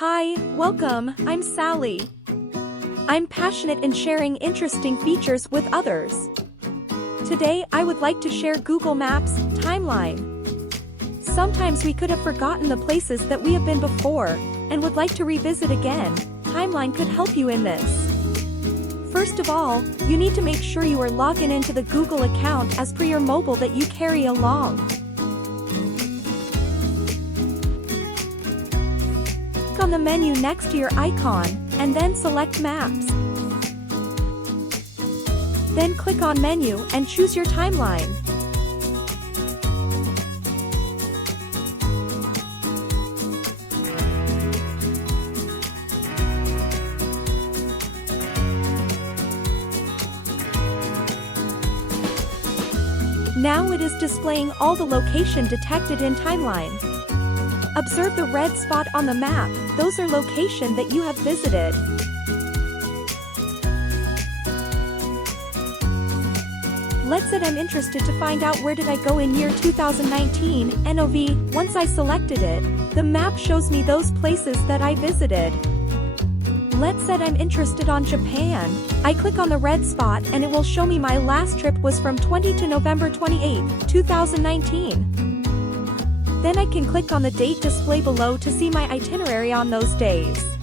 Hi, welcome, I'm Sally. I'm passionate in sharing interesting features with others. Today I would like to share Google Maps timeline. Sometimes we could have forgotten the places that we have been before, and would like to revisit again. Timeline could help you in this. First of all, you need to make sure you are logged into the Google account as per your mobile that you carry along. Click on the menu next to your icon, and then select Maps. Then click on Menu and choose your timeline. Now it is displaying all the location detected in timeline. Observe the red spot on the map, those are location that you have visited. Let's say I'm interested to find out where did I go in year 2019, NOV. Once I selected it, the map shows me those places that I visited. Let's say I'm interested on Japan. I click on the red spot and it will show me my last trip was from 20 to November 28, 2019. Then I can click on the date display below to see my itinerary on those days.